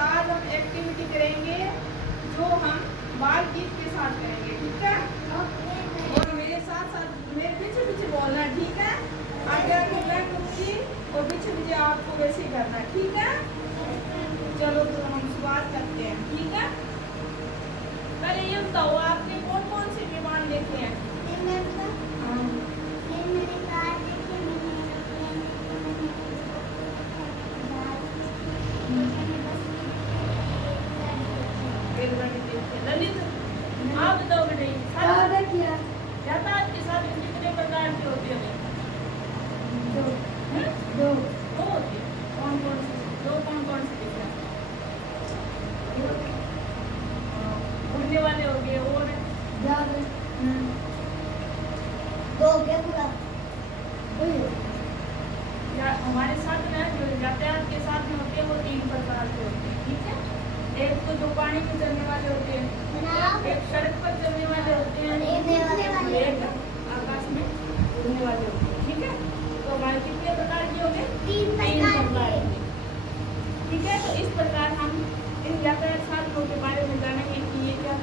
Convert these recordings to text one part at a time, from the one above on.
आज हम एक्टिविटी करेंगे जो हम बाल गीत के साथ करेंगे, ठीक है? और मेरे साथ साथ मेरे पीछे पीछे बोलना, ठीक है? आगे आगे मैं कहूँगी और पीछे पीछे आपको वैसे ही करना, ठीक है? चलो तो हम शुरुआत करते हैं, ठीक है? पहले ये बताओ आपने कौन कौन से विमान देखे हैं? ललित आप बताओ बेटे, यातायात के साधन कितने प्रकार के होते हैं? दो होते हैं। कौन कौन से देखे? उड़ने वाले हो गए और हमारे साथ में जो यातायात के साथ में होते हैं वो 3 प्रकार के होते हैं, ठीक है? एक तो जो पानी पे चलने वाले होते हैं, एक सड़क पर चलने वाले होते हैं, एक आकाश में उड़ने वाले होते हैं, ठीक है? तो हमारे कितने प्रकार के हो गए? 3 प्रकार के, ठीक है? तो इस प्रकार हम इन यातायात साधनों के बारे में जानेंगे कि ये क्या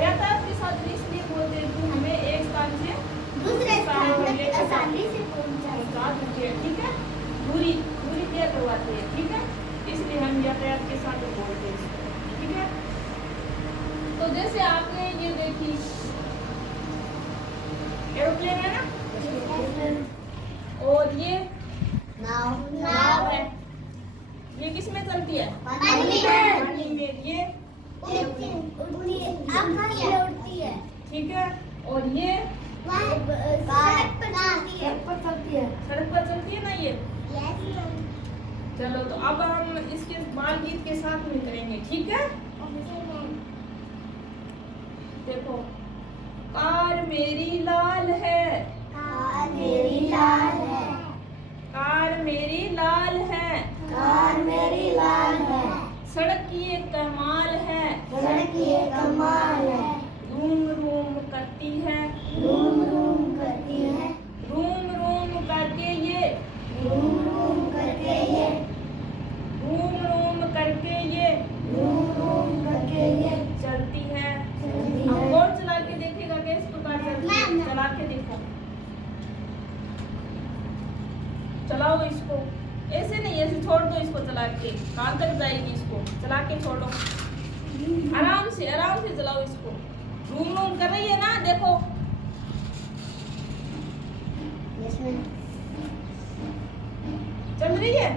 यातायात के साधन इसलिए बोलते हैं कि हमें एक स्थान से दूसरे स्थान पर आसानी से पहुंचा देते हैं, ठीक है? दूरी तय करवाते हैं, ठीक है? इसलिए हम यातायात के साधन बोलते हैं, ठीक है? तो जैसे आपने ये देखी एरोप्लेन है ना, और ये नाव है, ये किस में चलती है? पानी में। ये उड़ती है, ठीक है? और ये सड़क पर चलती है ना ये। चलो तो अब हम इसके बाल गीत के साथ में करेंगे, ठीक है? देखो, कार मेरी लाल है, कार मेरी लाल है, कार मेरी लाल है, कार मेरी लाल है, सड़क की एक कमाल है, सड़क की एक कमाल है, रूम रूम करती है, रूम रूम करती है, रूम रूम करके ये, रूम रूम करके ये, रूम रूम करके ये, रूम रूम करके ये चलती है। अब और चला के देखेगा किस प्रकार चलती है? चला के देखो, चलाओ इसको, ऐसे नहीं, ऐसे छोड़ दो इसको, चला के कहाँ तक जाएगी? इसको चला के छोड़ो, आराम से चलाओ इसको। रूम रूम कर रही है ना, देखो चल रही है।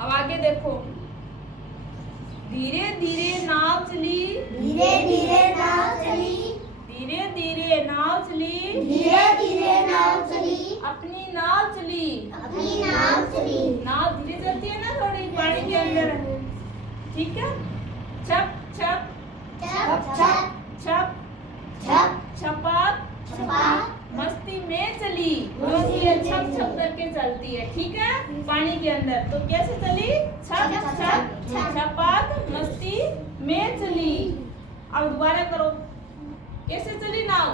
अब आगे देखो, धीरे धीरे नाव चली, धीरे धीरे नाव चली, धीरे धीरे नाव चली, धीरे धीरे नाव चली, अपनी नाव चली, अपनी नाव चली। नाव धीरे चलती है ना थोड़ी पानी के अंदर, ठीक है? छप छप छप छप छप छप छपाक छपाक मस्ती में चली, क्योंकि ये छप छप करके चलती है, ठीक है? पानी के अंदर तो कैसे चली? छप छप छपाक मस्ती में चली। अब दोबारा करो, कैसे चली नाव?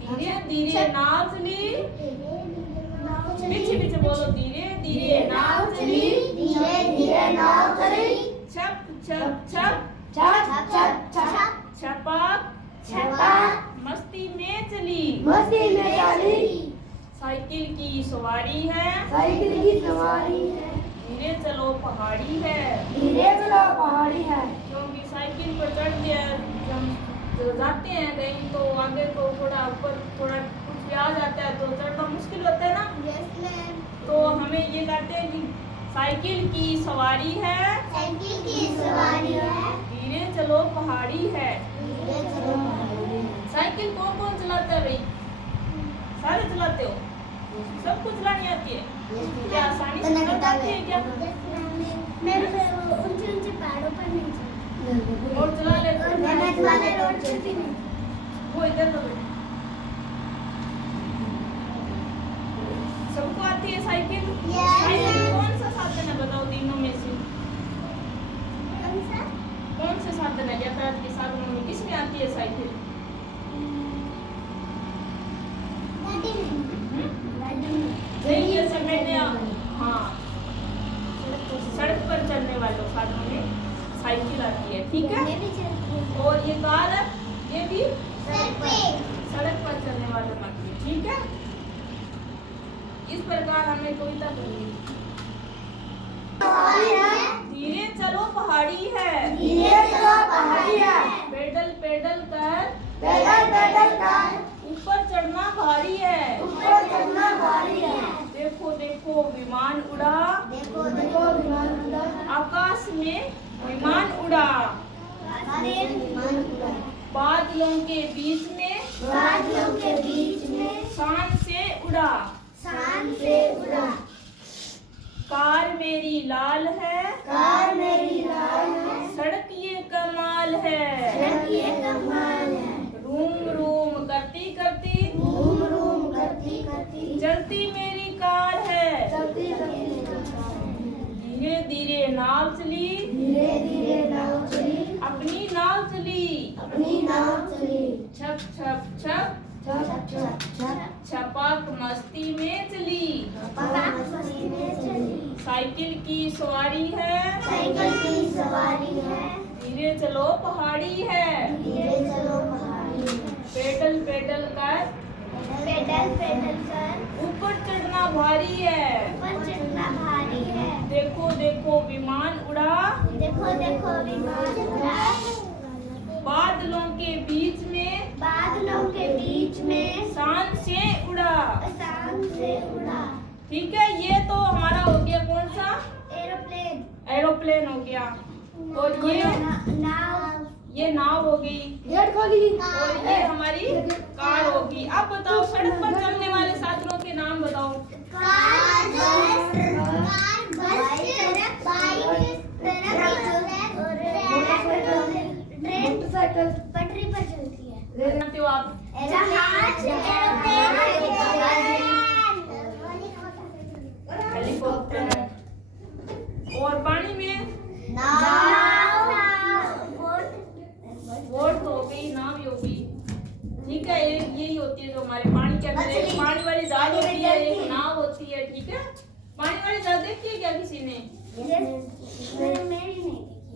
धीरे धीरे नाव चली, पीछे पीछे बोलो, धीरे धीरे नाव चली, धीरे धीरे नाव चली, छप छप छप छप छप छप छपाक छपाक मस्ती में चली, मस्ती में चली। साइकिल की सवारी है, साइकिल की सवारी है, धीरे चलो पहाड़ी है, धीरे चलो पहाड़ी है, क्योंकि साइकिल पर चढ़ के जब जाते हैं कहीं तो आगे को थोड़ा ऊपर थोड़ा कुछ भी आ जाता है तो चढ़ना मुश्किल होता है ना। Yes ma'am. तो हमें ये कहते हैं कि साइकिल की सवारी है, साइकिल की सवारी है, धीरे चलो पहाड़ी है, धीरे चलो पहाड़ी है। साइकिल कौन कौन चलाता है भाई? सारे चलाते हो? सबको चलानी आती है? क्या आसानी से चलाते हैं क्या? मेरे ऊंचे ऊंचे पहाड़ों पर नहीं चलती, और चला लेते और मेहनत वाले रोड चलती नहीं। वो इधर तो सबको आती है साइकिल? साइकिल कौन सा साधन है बताओ तीनों में से? कौन से साधन है यातायात के साधनों में किसमें आती है साइकिल? नहीं, जैसे मैंने सड़क पर चलने वाला पक्षी। ठीक है, इस प्रकार हमें कविता करनी है। धीरे चलो पहाड़ी है, पेडल पेडल कर ऊपर चढ़ना भारी है। देखो देखो विमान उड़ा, आकाश में विमान उड़ा, बादलों के बीच में शान से उड़ा। कार मेरी लाल है, सड़क ये कमाल है। रूम रूम करती करती चलती मेरी कार है। धीरे धीरे नाव चली, अपनी नाव चली। छप छप छप छपाक मस्ती में चली। साइकिल की सवारी है, धीरे चलो पहाड़ी है। पेडल पेडल कर ऊपर चढ़ना भारी है। देखो देखो विमान उड़ा, बादलों के बीच में शान से उड़ा। ठीक है, ये तो हमारा हो गया कौन सा? एरोप्लेन हो गया। और ये नाव हो गई, और ये हमारी कार होगी। अब बताओ, सड़क पर चलने वाले साधनों के नाम बताओ। मोटरसाइकिल पटरी पर चलती है। जानते हो आप? हेलीकॉप्टर। और पानी में बोट हो गई, नाव हो गई। ठीक है, एक यही होती है जो हमारे पानी के अंदर। एक पानी वाली जहाज होती है, एक नाव होती है। ठीक है, पानी वाली जहाज देखी है क्या किसी ने?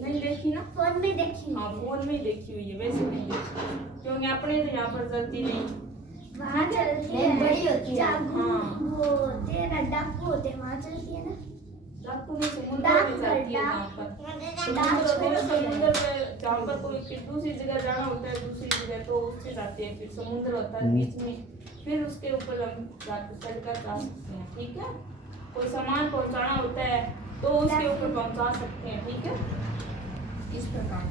नहीं देखी ना? फोन में देखी। हाँ, फोन में ही देखी हुई है, वैसे नहीं देखी, क्योंकि अपने तो यहाँ पर चलती नहीं। वहाँ चलती है, बड़ी होती है। हाँ, वो होते हैं ना, डाकू होते हैं, वहाँ चलती है ना। डाकू में समुद्र में चलती है। जहाँ पर समुद्र होते हैं, समुद्र पे जहाँ पर कोई दूसरी जगह जाना होता है, दूसरी जगह तो उससे जाते हैं। फिर समुद्र होता है बीच में, फिर उसके ऊपर हम चढ़कर जा सकते हैं। ठीक है, कोई सामान पहुँचाना होता है तो उसके ऊपर पहुँचा सकते हैं। ठीक है, इस प्रकार।